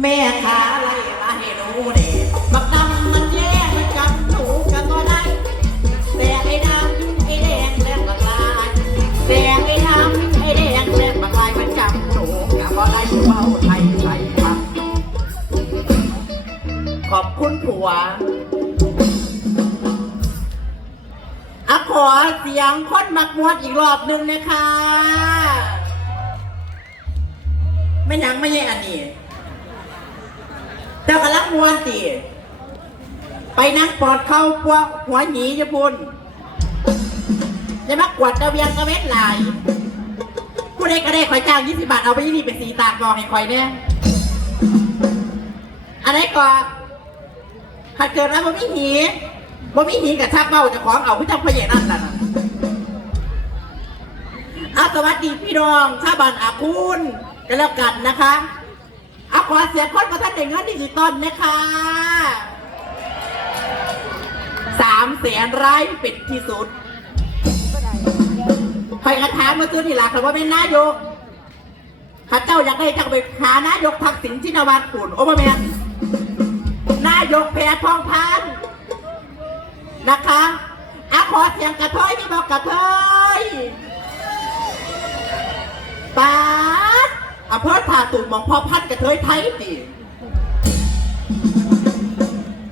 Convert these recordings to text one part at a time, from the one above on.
แม่ขาไล่มาให้หนูเด็บักดำมันแย่มันจำหนูกันก็ได้แต่ไอ้ดำไอ้แดงแลกบักลายแต่ไอ้ดำไอ้แดงแลกบักลายมันจำหนูกันก็ได้เบาไทยไทยครับขอบคุณผัวอะขอเสียงคนมักมวดอีกรอบหนึ่งนะคะ ไม่หนังไม่ใช่อันนี้ เจ้ากำลังมวนตีไปนั่งปอดเข้าพวกหัวหนีจะพุ่นจะมากวาดตะเวียงตะเม็ดลายผู้ใดก็ได้คอยจ้างยี่สิบบาทเอาไปยี่นี่เป็นสีตากองให้คอยเนี่ยอันไหนก่อนถ้าเกิดว่าบ่มีหีบ่มีหีกับชักเบ้าเจะของเอาพี่เจ้าพระเยนั่นน่ะนะเอาสวัสดีพี่น้องชาวบ้านอาคุณกันแล้วกันนะคะ เอาขอเสียงคนประทันเงินดิจิตอลนะคะสามแสนไร่เป็ดที่สุดใครกระถามมาซื้อที่หลักแต่ว่าเป็นนายกข้าเจ้าอยากได้จะไปหานายกทักษิณชินวัตรปุ่นโอ้แมนนายกแพทองพันนะคะอาขอเสียงกระเทยที่บอกกระเทยป้า อำเภอท่าตูมมองพ่อพันธุ์กระเทยไทยดิ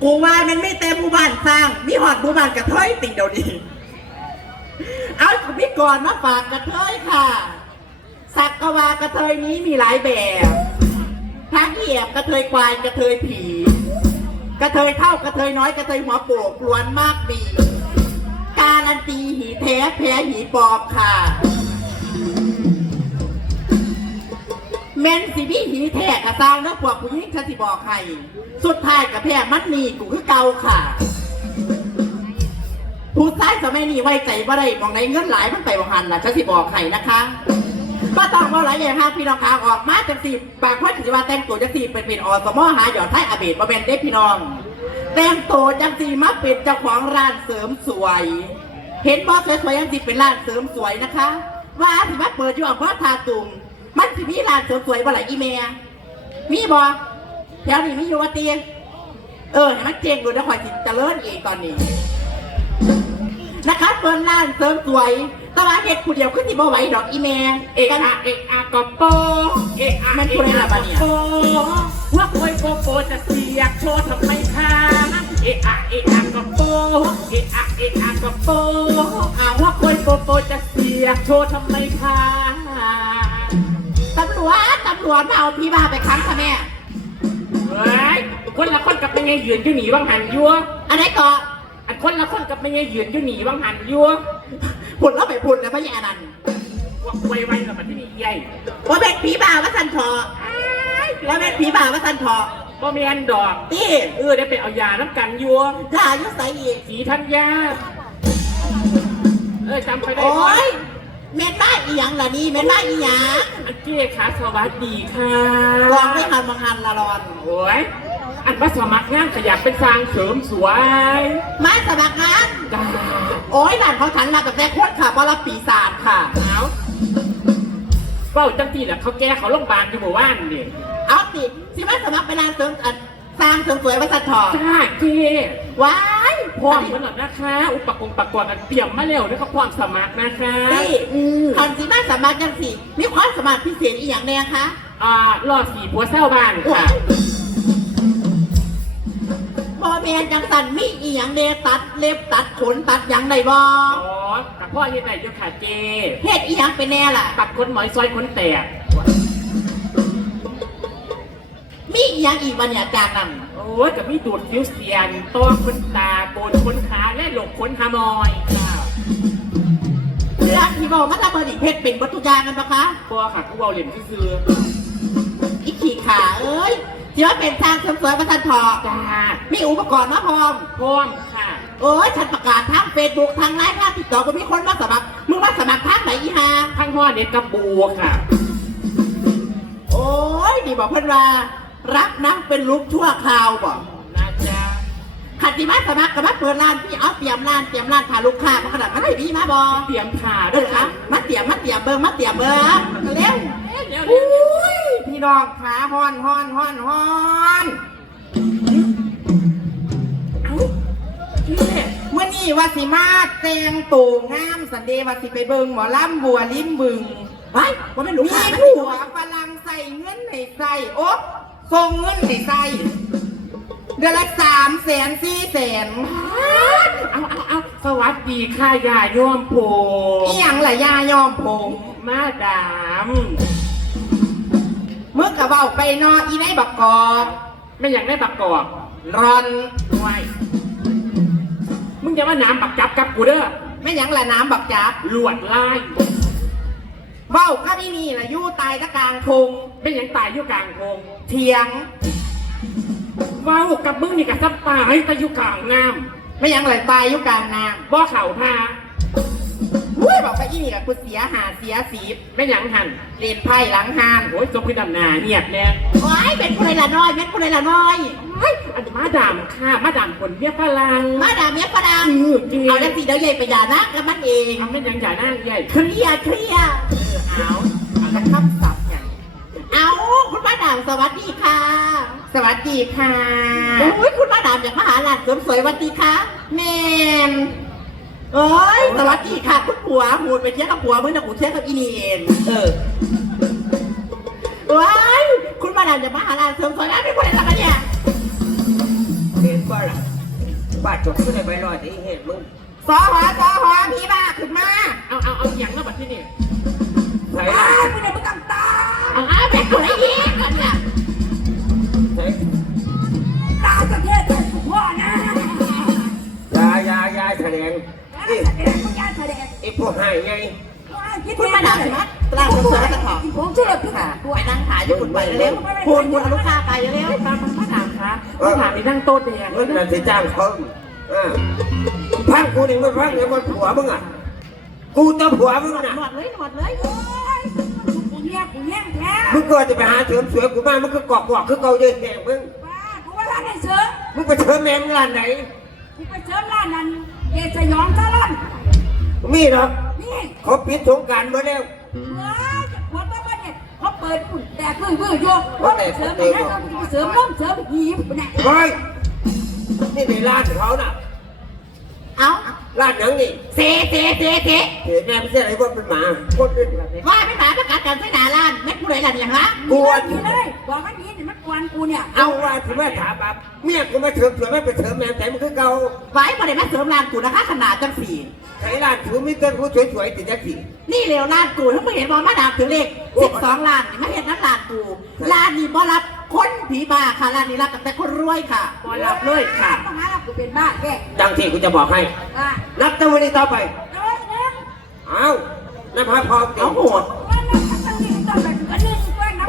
กูว่ามันไม่เต็มหมู่บ้านสร้าง มีหอดหมู่บ้านกระเทยติเดี๋ยวนี้เอาพี่ก่อนมาฝากกระเทยค่ะ สักกวากระเทยนี้มีหลายแบบ ทั้งเหยียบกระเทยควายกระเทยผี กระเทยเท่ากระเทยน้อยกระเทยหัวโปกล้วนมากดี การันตีหีแท้แพ้หีปอมค่ะ แม่นสิพี่หีแท้กระซังแล้วพวกผู้หญิงฉันสิบอกให้สุดท้ายกับแพ้มัดหนีกูคือเก่าค่ะ ผู้ชายสมัยนี้ไว้ใจว่าได้มองในเงินหลายมันไปบ่หันล่ะฉันสิบอกให้นะคะก็ต้องว่าหลายอย่างห้าพี่น้องคาออกมาจังสิบางคนสิว่าแต่งตัวจังสิเป็นเป็นอสมอหาหยอดไทยอาเบดมาเป็นได้พี่น้อง แต่งตัวจังสิมาเป็นเจ้าของร้านเสริมสวย เห็นบอกสวยๆจังสิเป็นร้านเสริมสวยนะคะ ว่าสิมาเปิดอยู่อำเภอทาตุง มันสิมีร้านเสริมสวยบ่หลายอีเมียมีบ่แถวนี้มีอยู่ว่าเตียงเออเห็นมันเจงดูนะคอยสิเจริญเองตอนนี้ นะคะเปิดร้านเสริมสวยแตลาดเด็ดผู้เดียวขึ้นที่บ่ไหวดอกอีเมเอกอะเอกอะกอโปเอกอะมันคนละบะเนี่ยโปว่าคอยโปโปจะเสียกโชว์ทำไมคะเอะอะเอะอะก็โปเอะอะเอะอะก็โปอ่าว่าคอยโปโปจะเสียกโชว์ทำไมคะ ตำรวจตำรวจมาเอาพี่บ้าไปค้ำค่ะแม่ เฮ้ยคนละคนกับเป็นไงยืนอยู่หนีว่างหันยัวอันไหนก่อนอันคนละคนกับเป็นไงยืนอยู่หนีว่างหันยัวพุ่นแล้วไปพุ่นแล้วพระยานันต์ว่าไวไวกับมันที่นี่ใหญ่ว่าเป็นผีบ้าว่าสันทอว่าเป็นผีบ้าว่าสันทอบ่แมนดอกตีเออได้ไปเอายาน้ำกันยัวถ้าอายุใส่อีกสีธัญญาเออจำไปได้โอ้ไหมย เม็ดบ้าอีหยังล่ะนี่เม็ดบ้าอีหยังอันเจ๊ขาสวัสดีค่ะลองไม่หันมังหันละรอน โอ้ยอันว่าสมัครงานขยับเป็นสร้างเสริมสวยมาสมัครงานจ้าโอ้ยหลานของฉันมาแต่แต่คนค่ะเพราะเราปีศาจค่ะ เอาเป้าจังที่แหละเขาแก้เขาโรงพยาบาลอยู่หมู่บ้านนี่เอาสิสิมาสมัครไปร้านเสริมอัน สร้างเสริมสวยว่าสันทอจ้าเจ๊ว้ายพร้อมกันหมดนะคะ อุปกรณ์ประกอบกันเตรียมมาเร็วนะคะความสมัครนะคะนี่คันสิมาสมัครจังสิมีความสามารถพิเศษอีหยังแน่คะอ่ารอดสีผัวเศร้าบ้านค่ะบอแมนจังสันมีอีหยังแน่ตัดเล็บตัดขนตัดหยังได้บ่อ๋อกับพ่อเฮ็ดไหนเจ้าค่ะเจเฮ็ดอีหยังเป็นแน่ล่ะ ตัดคนหมอยซอยคนแตก มีอีหยังอีกบัเนี่ยจากนั้นโอ้ยกับมีดูดฟิวเซียนต้อคนตาโกนคนขาและหลบคนฮามอยค่ะเรื่องที่บอกมาทำบริเพชรเป็นวัตถุยางกันปะคะพ่อค่ะกูเอาเหรียญที่ซื้ออีขี่ขาเอ้ยที่ว่าเป็นทางเสริมสวยประทันทอจ้ามีอุปกรณ์มาพร้อมพร้อมค่ะเอ้ยฉันประกาศทางเฟซบุ๊กทางไลน์ทางติดต่อก็มีคนมาสมัครมึงมาสมัครทางไหนอีหาทั้งพ่อเด็ดกับบูค่ะ โอ้ยดีบอกเพื่อนว่า รับนักเป็นลุกชั่วคราวบ่นะจ๊ะขัดที่มาสมัครกับมาเปิดร้านพี่เอาเตรียมร้านเตรียมร้านพาลูกค้ามาขนาดมาได้ดีมาบอเตรียมผ่าเด้อวยครัค่ะบมาเตรียมมาเตรียมเบิ้งมาเตรียมเบิ้งเร็วเร็วอุ้ยพี่น้องขาฮอนฮอนฮอนฮอนเมื่อนี้ว่าสิมาแตงตัวงามสันเดว่าสิไปเบิงหมอลำบัวลิ้มบึงไว้ว่าไม่รู้มีผัวฝรั่งใส่เงินให้ใส่โอ๊บ ส่งเงินให้ใส่เดือนละสามแสนสี่แสนเอาเอาเอาสวัสดีค่ะยายโยมโผอีหยังล่ะยายอมผม มาดามมึกกะเบาไปนออีได้บักกอกไม่อยากได้บักกอกรอนไว้มึงจะมาน้ำบักจับกับกูเด้อไม่หยังละน้ำบักจับลวดลายเบ้าข้าที่นี่ละอยู่ตายตะกลางทงไม่ยังตายอยู่กลางโพง เถียงเว้ากับมึงนี่กับซับตายแต่อยู่กลางน้ไม่หยังเลยตายอยู่กลางน้ำบ่เข่าพาำหุ้ยบอกข้าที่นี่กับกูเสียหาเสียสีบไม่ยังหันเรียนไพ่หลังหานโอ้ยจบคือดำนาเงียบแน่โอ้ยเป็นคนละน้อยเป็นคนละน้อย เฮ้ยอันมาดามค่ะมาดามคนเมียฝรั่งมาดามเนี้ยปะดังเออจริงเอาแล้วสิเดี๋ยวใหญ่ไปด่านะกับมันเอง ทำไม่ยังจ่าหน้าใหญ่เคลียร์เคลียร์เออเอาเอาแล้วคำศัพท์อย่างเอาคุณมา ดามสวัสดีค่ะ สวัสดีค่ะ โอ้ยคุณมาดามจากมหาลัยเสริมสวยสวัสดีค่ะแมนเอ้ยสวัสดีค่ะ คุณผัวหูดไปเที่ยวกับผัวเมื่อนะกูเที่ยวกับอีนี่เองเออว้ายคุณมาดามจากมหาลัยเสริมสวยแล้วเป็นคนอะไรกันเนี่ยเห็นบ่ล่ะบาดจบก็ได้ไปรอดที่เห็นมึงสอหอสอหอพี่บ้าขึ้นมา เอาเอาเอาอย่างแล้วบัดที่นี่ใส่อ้าวไม่ได้มึงตั้งตาเอาอ้าวเป็นอะไรอีกกันเนี่ย ไอ้พวกให้ไงคุณมาดับใช่ไหมตลาดสดๆแล้วกันหรอผมเชื่อพี่ค่ะไปนั่งขายอยู่คุณไปเร็วๆคุณคุณเอาลูกค้าไปเร็วตามมามาดามคะมาถามนี่นั่งโต๊ะแดงมึงน่ะสิจ้างเขาอ่าพังกูนี่มันพังเนี่ยมันผัวมึงอะกูตัวผัวมึงหนน่ะวดเลยหนวดเลยกูเงียบกูแย่งแท้มึงก็จะไปหาเสริมสวยกูมามึงก็กอกกอกคือเก่าเยอะแยะมึงป้ากูว่าร้านไหนเสริมมึงไปเชิญแม่งร้านไหนกูไปเสริมร้านนั้นเดชยองซะร้าน มีหรอกนี่เขาปิดสงกรารมาแล้วว้าหัวต้นบ้านเนี่ยเขาเปิดปุ่นแต่พื้นพื้นโยกเขาไปเสริมไปให้เขาไปเสริมล้มเสริมหีบเนี่ยเฮ้ยนี่ในร้านเขาน่ะเอาร้านหนังนี่เซเซเซเซเห็นแม่ไม่ใช่อะไรว่าเป็นหมาคนอื่นแบบนี้ว่าไม่หมาประกาศการใช้หนาล้านแม่ผู้ใดล่ะเนี่ยฮะกวน นี่เลยบอกว่านี้เนี่ยมัน กวนกูเนี่ยเอาว่าถือว่าถามแบบเมียกูมาเถิมเถิมไม่ไปเถิมแม่แต่มันคือเก่าไว้ประเดี๋ยวแม่เสริมร้านกูนะคะขนาดจังสี่ไขร้านถือมีเกินผู้สวยๆติดจักสีนี่เร็วร้านกูถ้าไม่เห็นบอลมาดามถึงเลขสิบสองล้านนี่ไม่เห็นน้ำร้านกูร้านนี้บอรับคนผีบ้าค่ะร้านนี้รับแต่คนรวยค่ะบอรับเลยค่ะ ต้องหากูเป็นบ้าแก่จังที่กูจะบอกให้ อะนับตั้งวันนี้ต่อไปเอ้ยเอ้ย เอานภาพรเต็เอามโหด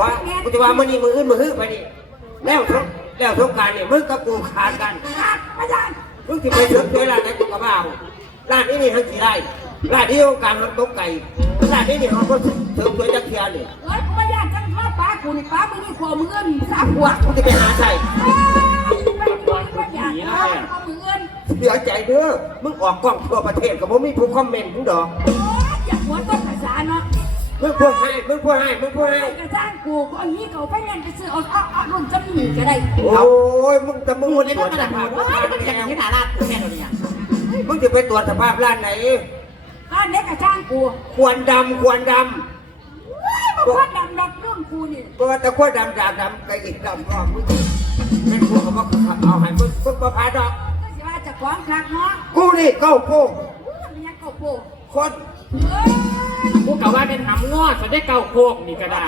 ว่าแข็งกูจะว่ามันนี่มืออื่นมือฮื้อไปนี่แล้วทุกแล้วทุกการเนี่ยมึงกับกูขาดกันครับอาจารย์มึงที่ไปเถิมสวยร้านไหนกูก็บ้าร้านนี้นี่ทั้งสี่ไร่ร้านนี้โครงการมันตกไก่ร้านนี้นี่เขาก็เถิมสวยจักเทียนนี่เอ้ยกูไม่อยากจะทอดปลากูนี่ปลามึงนี่ขอมือเงินสามหัวกูจะไปหาใส่เสียใจเด้อมึงออกกล้องทั่วประเทศกับผมมีผู้คอมเมนต์มึงดอกอยากหัวต้นภาษาเนาะ มึงพูดให้มึงพูดให้มึงพูดให้กระจ้างกูก็อันนี้เขาไปเงินไปซื้อเอาเอาเอารุ่นจำหนีก็ได้โอ้ยมึงจะมึงหูตเลยรก็วจกระสดาษภาพว่าร้านมันไหนจะที่หนาร้านกูแค่นี้มึงจะไปตรวจสภาพร้านไหนบ้านเล็กกระจ้างกูควรดำควรดมาพดดำดอกรุ่นกูนี่ำตัวตะควรดำดำดำกระอีกดำก็มึงเป็นพวกเขาบอกเอาให้มึงมึงประพาดอกก็สิว่าจะขวางคักเนาะกูนี่เก้าโป้งมันยังเก่าโปคนเอ้ย กูกะว่าเป็นหำงอดจะได้เก้าโคกนี่ก็ได้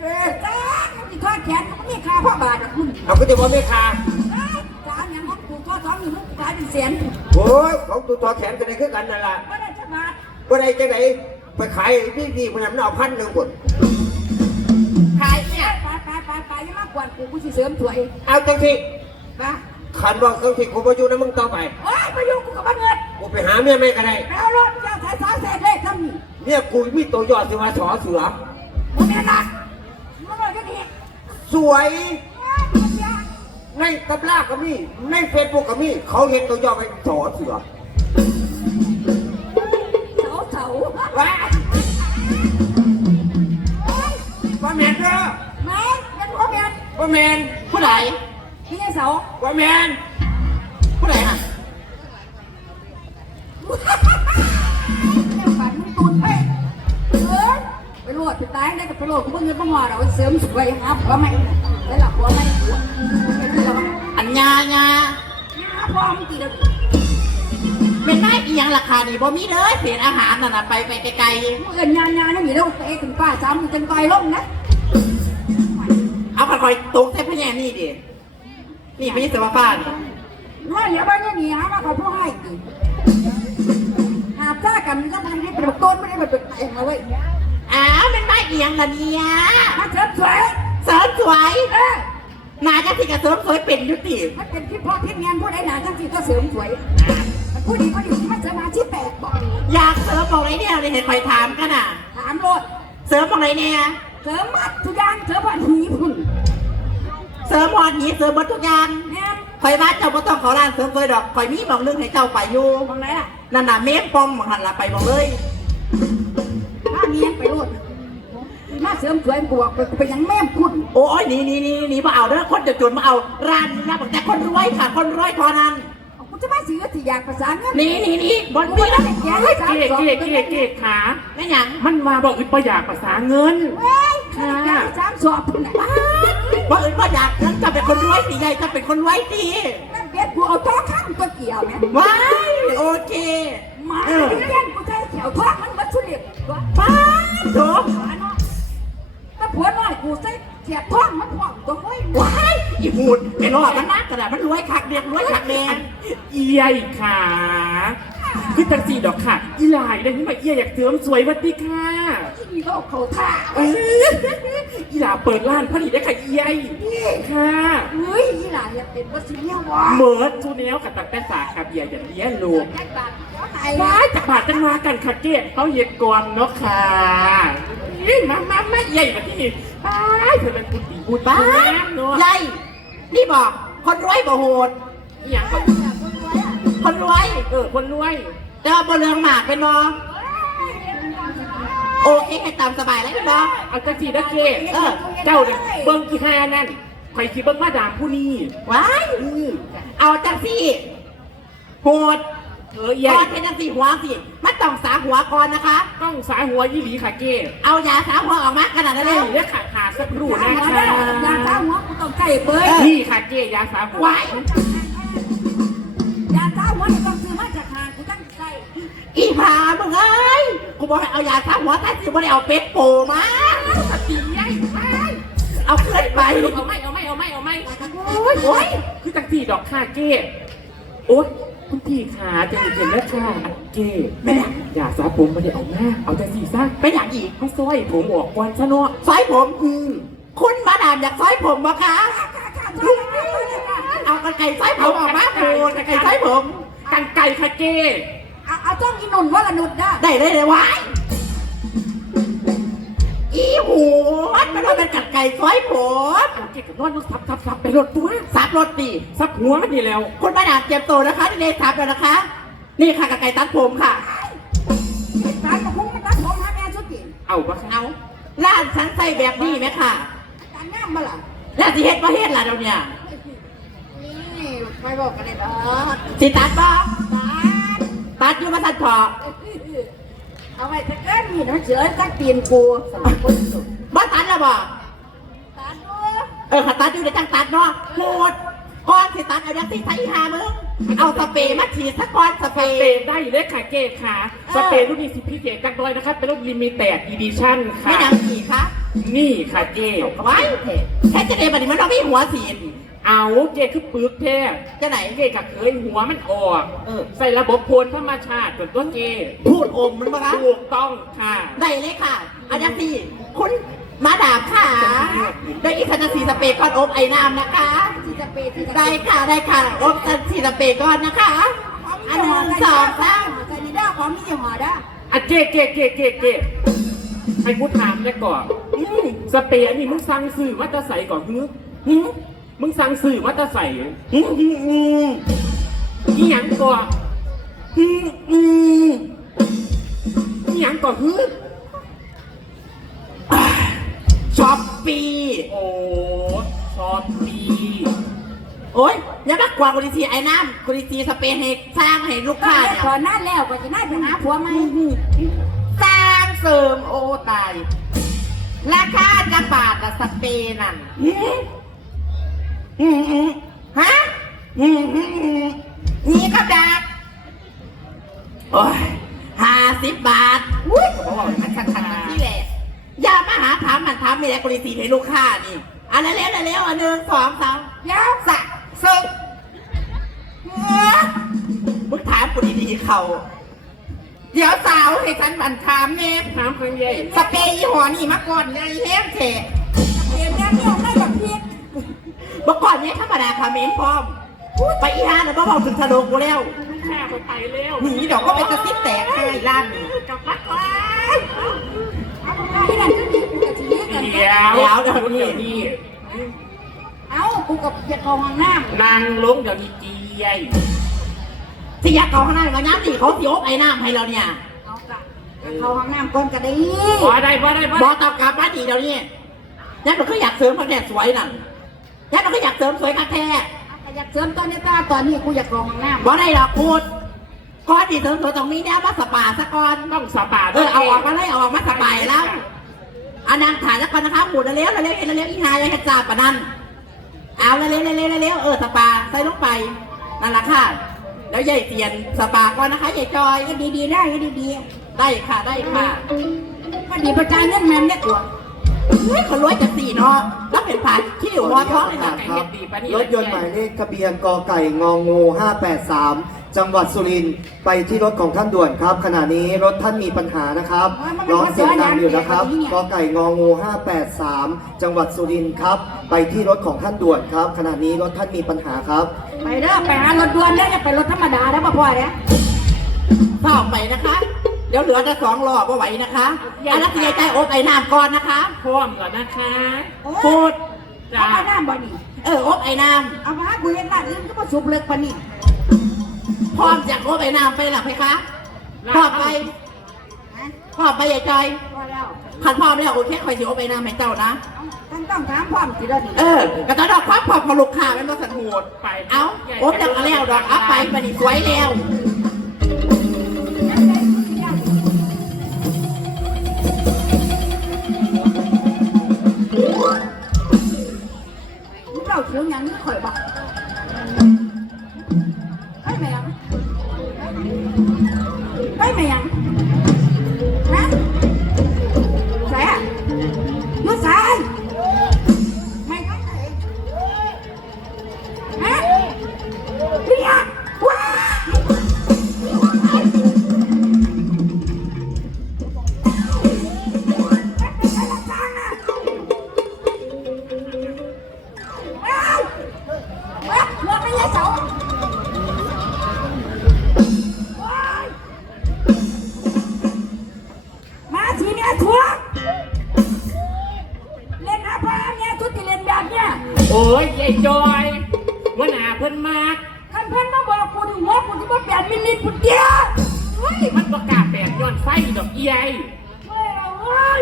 เอ้ยจ้ามันสิทอดแขนมันมีค่าพ่อบาทอะคุณเอากูจะบอกไม่คาเอ้ยจ้าอย่างของกูทอดสองหนึ่งมันกลายเป็นแสนโอ้ยของตัวตัวแขนกันได้คือกันนั่นแหละก็ได้จักบาทว่าได้จังไหนไปขายนี่นี่มันมันเอาพันหนึ่งหมดขายเนี่ยไปไปไปไปยังมากกว่ากูกูสิเสริมสวยเอาจังที่นะขันบอกจังที่กูมาอยู่นะมึงต่อไปเอ้ยไปอยู่กูกับบ้านเงินกูไปหาเมียไม่กันได้ไปเอารถเจ้าสายสายเสร็จเลยทำนี่ เมียกูมีตัวยอดสิว่าสอเสือมึงเนี่ยนะมึงเลยจะดีสวยเอ้ยมึงเนี่ยในตำราก็มีในเฟซบุ๊กก็มีเขาเห็นตัวยอดเป็นสอเสือเสาเสาว้าว่าแม่นเด้อไม่ว่าแมนผู้ใดพี่ไอ้เสาว่าแมน โหลดกูเพิ่งเงินบ้างว่าเราเสริมสวยหาผัวใหม่ได้หลับผัวใหม่ผัวไม่ได้แล้วอัญญาญาหาผัวมึงกี่เดือนเป็นได้อีหยังราคานี่บ่มีเลยเปลี่ยนอาหารน่ะนะไปไปไกลมึงเอินงานงานนั่นมีแล้วเตะถึงป้าซ้ำมึงจนตายล่มนะๆเอาค่อยๆตกใส่พญานี่ดินี่ไม่ใช่สมาฟ้านี่ร้อยเหลือบ้านเนี่ยหนีหามาเขาผู้ให้กี่หาจ้ากันก็ทำให้เป็นต้นไม่ได้เป็นเองเลย อ้าวเป็นได้อีหยังล่ะเนี่ยมาเสริมสวยเสริมสวยเออนาจะที่กระเสริมสวยเป็นอยุติมันเป็นที่พ่อที่งานผู้ใดหนาทั้งที่ก็เสริมสวยมันผู้ดีก็อยู่ที่มันเสริมอาชีพแปลกบอกอยากเสริมบอกไรเนี่ยเลยเห็นคอยถามกันอะ ถามโลดเสริมบอกไรเนี่ยเสริมมัดทุกอย่างเสริมผัดหีพุ่นเสริมหอดหนีเสริมหมดทุกอย่างแม่คอยว่าเจ้าบ่ต้องเขาร้านเสริมสวยดอกคอยมีบอกเรื่องให้เจ้าไปอยู่มองไหนล่ะนั่นน่ะเมฟปองมองหันละไปบอกเลยถ้าเมียไปโลดมาเสริมสวยบวกไปไปยังแม่พุ่นโอ้ยหนี่นี่นี่นี่มาเอาเด้อคนจะจนมาเอาร้านนี้นะบอกแต่คนรวยค่ะ คนรวยพอนั้นกูจะมาซื้อที่อยากประสานเงินนี่นี่นี่บนกูนี้ไม่นะได้แย่เฮ้ยสามเกสองเกเกเกขาไม่หยังมันมาบอกอึดประหยัดภาษาเงินเฮ้ยสามสอบพุ่นไหนบอกอื่นว่าอยากนั้นจะเป็นคนรวยสิใหญ่จะเป็นคนรวยสินั่นเบียดกูเอาท้อข้ามตัวเกี่ยวไหมว้าายอีหูดไอ้รอดมันนักกระดาษมันรวยคักเดียกรวยคักแดงเอียอีกขาคือจังสีดอกค่ะ อีหลายเลยที่มาเอียอยากเสริมสวยวัดดีค่ะที่มีโรคเขาท่าเอ้ยอีหลาเปิดร้านผลิตได้ค่ะเอียค่ะเฮ้ยยี่หลานอยากเป็นวัสิเนี่ยวะเมิร์ดชูแนวกับตักแต่สาขาเบียร์อย่างเลี้ยลูกแค่บาทก็ไหนว้ายจากบาทจังมากันค่ะเก้เขาเย็ดกวนเนาะค่ะนี่มามามาใหญ่มาที่นี่ว้ายเธอเป็นคุณดีบุญป้าเนาะใหญ่ นี่บอกคนรวยบ่โหดอหย่างก็คนรวย เออคนรวยแต่ว่าบ่เรืองหมากเป็นบ่โอเคให้ตามสบายแล้วเป็นบ่เอาจังสีนะเก้เออ เจ้าเนี่ยเบิ้งกี่ห้านั่นใครคิดเบิ้งมาดามผู้นี้ว้ายเอาจังสิโหด เออก่ใหญ่อนเป็นจังสิหัวสิมันต้องสาหัวก่อนนะคะ ต้องสายหัวยี่หลีค่ะเก้เอายาสาหัวออกมาขนาดนั้นเอ้เลยยเรียกขาขาสักครู่นะหัวคะได้ยาท้าหัวกูต้องใกล้เปิดนี่ค่ะเก้ยาสาหัวว้ายยาท้าหัวต้องซื้อมาจากหางกูตั้งใจอีผามึงเอ้ยกูบอกให้เอายาสาหัวแต่สิบ่ได้เอาเป็ดโปมาตีใหญ่ไปเอาขึ้นไปเอาไม่เอาไม่เอาไม่เอาไม่โอ้ยโอ้ยคือจังสีดอกค่ะเก้โอ๊ย คุณพี่ขาจะเห็นแล้วค่ะเก้แม่อย่าสาผมไม่ได้เอาแม่เอาแต่สีซะเป็นอย่างอีกเขาซอยผมออกก่อนซะเนาะซอยผมอืมคุณมาดามอยากซอยผมบ่คะเอากระไก่ซอยผมออกมาปูกระไก่ซอยผมกันไก่ค่ะเก้เอาเอาจ้องอีนุ่นว่าละนุดได้ได้เลยเลย มันมันเป็นกัดไก่ซอยผมเอาเก้กับนอนลูกทับทับทับไปรถตัวสับรถดิซับหัวมันนี่แล้ว คุณมาดามเจ็บตัวนะคะที่เดซับแล้วนะคะ นี่ค่ะกระไก่ตัดผมค่ะตายกับพุ่งมันตัดผมหาแม่สุดจริงเอาปะคะเอาร้านฉันใส่แบบนี้ไหมค่ะการน้ำมาล่ะแล้วสิเฮ็ดประเฮ็ดล่ะเดี๋ยวเนี้นี่ไม่บอกกันเลยดอกสิตัดบ่ตาตัดอยู่มาตัดพอเอาไว้จะเกินนี่มันเสือตักตีนกูสมัยคนสุด บ่ตัดแล้วบ่ตาดูเออขัดตัดอยู่ในจังตัดเนาะโหดก่อนสิตัดเอาอย่างที่ใส่หามึงเอาสเปรย์มาฉีดสักก้อนสเปรสย์เปรย์ได้เลยค่ะเก้ค่ะ สเปรย์รุ่นนี้สิพิเศษจักน้อยนะครับ เป็นรุ่นลิมิเต็ดอีดิชั่นไม่ค่ะนำสีคะนี่ค่ะเก้ไว้แค่จะเดบันนี้มันต้องมีหัวสีนเอาเก้คือปึกแท้จะไหน เก้กับเคยหัวมันออก เออ ใส่ระบบโพลธรรมชาติส่วนตัวเก้พูดอมมันปะคะถูกต้องค่ะ ได้เลยค่ะ อันนี้สิคุณ มาดามค่ะ ได้อีกคันสีสเปรย์ก้อนอมไอ้น้ำนะคะ ที่จะเปย์ที่จะได้ค่ะได้ค่ะอมคันสีสเปรย์ก้อนนะคะ อันหนึ่งสองสามใจนี่ได้ของมีจะหอได้อะเก้เก้เก้เก้เก้ให้กูถามได้ก่อนอืมสเปรย์อันนี้มึงสั่งสื่อมาแตะใส่ก่อนฮึอืมมึงสั่งสื่อมาแตะใส่อืมอืมอืมอีหยังก่อนอืมอืมอีหยังก่อนฮึ ช้ อปปีโอ้ชอบปีโอ้ยอย่ามากวางกุลิซีไอ้น้ำกุลิซีสเปนให้สร้างให้ลูกข้าค้าเนี่เนี่ยยก่อนหน้าแล้วก็จะได้ไปหาผัวไหมสร้างเสริมโอ้ตาย ราคาจะบาทละสเปนนั่นหืมหืมหืมฮะหืมหืมหืมนี่ก็ดักโอ้ยห้าสิบบาทอุ้ยก็บอกว่ามันชัดๆแบบที่แหละ อย่ามาหาถามมันถามไม่ได้กุลิซีให้ลูกค้านี่อันนั้นแล้วอันนั้นแล้วอันหนึ่งสองสามยาวสะสึกเอ้อมึงถามกูดีๆเขาเดี๋ยวสาวให้ฉันบันถามเนี่ยถามคนใหญ่สเปรย์ยี่ห้อนี่มาก่อนไงแฮมเทเกมนี้ไม่เอาได้แบบพีกเมื่อก่อนเนี่ยธรรมดาคาเมนพร้อมพูดไปอีฮาเนี่ยบอกถึงทะโลกูแล้วแค่ไปไปแล้วหนีเดี๋ยวก็เป็นกระซิบแตกให้ร้านนี้กลับวัดก่อน ที่นั่นก็ยิงกูกับทีนี้กันเดี๋ยวเดี๋ยวนี้เอ้ากูกับจะกองห้องน้ำนางลงเดี๋ยวนี้จีใหญ่ที่ยักเขาข้างหน้ามาย้ำดิเขาสิโอบไอ้น้ำให้เราเนี่ยเอากะเข้าห้องน้ำก่อนก็ได้พอได้พอได้พอบอกตอบกลับมาดีเดี๋ยวนี้ยักษ์มันก็อยากเสริมเขาแท้สวยนั่นยักษ์มันก็อยากเสริมสวยค่ะแท้อยากเสริมตอนนี้ตาตอนนี้กูอยากกองห้องน้ำบ่ได้หรอกพูดก้อนดีเสริมสวยตรงนี้เนี่ยมาสปาสะก่อน ต้องสปาเออเอาออกมาเลยเอาออกมาสบายแล้ว อันนางถ่ายแล้วกันนะคะหมุนเร็วๆเร็วๆเร็วอีหายายกระจาปะนั่นเอาเร็วๆเร็วๆเร็วเออสปาใส่ลงไปนั่นแหละค่ะ แล้วยายเตียนสปาก่อนนะคะยายจอยก็ดีๆได้ก็ดีได้ค่ะได้ค่ะๆก็ดีประจานเงินแมนได้กว่าเฮ้ยคนรวยจากสี่เนาะแล้วเป็นผ่านที่อยู่หัวท้องเลยครันะบรถยนต์หมายเลขทะเบียนกไก่งองู583 จังหวัดสุรินทร์ไปที่รถของท่านด่วนครับ ขณะนี้รถท่านมีปัญหานะครับร้องเสียงดังอยู่นะครับกไก่งองู583 จังหวัดสุรินทร์ครับ ไปที่รถของท่านด่วนครับ ขณะนี้รถท่านมีปัญหาครับ ไปเด้อไปหารถด่วนได้ออย่าไปรถธรรมดาแล้วมาพ่อเนี่ยเข้าไปนะคะ เดี๋ยวเหลือแต่สองรอบว่าไหวนะคะอันนั้นยายใจอบไอ้น้ำก่อนนะคะพร้อมก่อนนะคะพูดจ้าเอาน้ำบ่นี่เอออบไอ้น้เอามากูเห็นร้านอื่นก็มาสุบเลิกปานนี้ำ พร้อมจากอบไอ้น้ำไปหลับไหมคะพร้อมไปนะพร้อมไปยายจอยพอแล้วขันพร้อมแล้วโอเคคอยสิอบไอ้น้ำให้เจ้านะท่านต้องถามความสิเด้อนี่เออกระตอนดอกความพร้อมของลูกค้าเป็นบริษัทโหดไปเอาอบจากแล้วดอกเอาไปมาดิสวยแล้วาวรถไม่ใช่เสาว้ายมาทีเนี้ยทัวร์เล่นอาภาเนี่ยทุกที่เล่นแบบเนี้ยโอ้ยยายจอยว่าหนาเพิ่นมากคันเพิ่นมาบอกกูถึงหัวกูจะมาแปดมิลลิฟุตเดียวเฮ้ยมันประกล้าศแปดย้อนไฟดอกใหญ่ เฮ้ยเอาเว้ย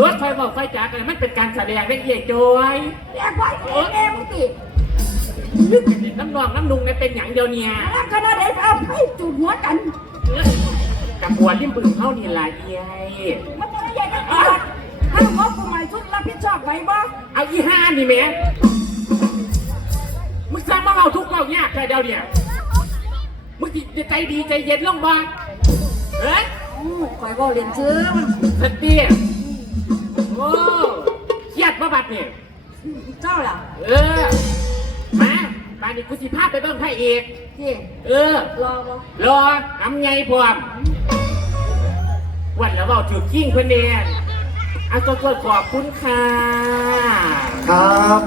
รถไฟบอกไฟจ๋ากันมันเป็นการแสดงได้ยายจอยเรียกไว้เองเองมึงติ น้ำนองน้ำนุงเนี่ยเป็นอย่างเดียวเนี่ยแล้วก็น่าเด็กเอาให้จุดหัวกันกับหัวริมบึงเท่านี่ล่ะยายมันจะได้ใหญ่กันขาดถ้าหัวกูใหม่ชุดรับผิดชอบไหวบ่เอาอีห้านี่แม่มึงสร้างมาเอาทุกข์เรายากแค่เดียวเนี่ยมึงจะใจดีใจเย็นลงบ้างเฮ้ยอู้ข่อยบ่เรียนซื้อมันสตียโอ้เครียดมาบัดเนี่ยเจ้าล่ะเออ มาป่านนี้กูสิพาไปเบิ่งพระเอกที่เออ รอบ่รอทำไงพร้อมวันแล้วเบาถือกิ้งเพื่อนเนียนอาตัวขอบคุณค่ะ ครับ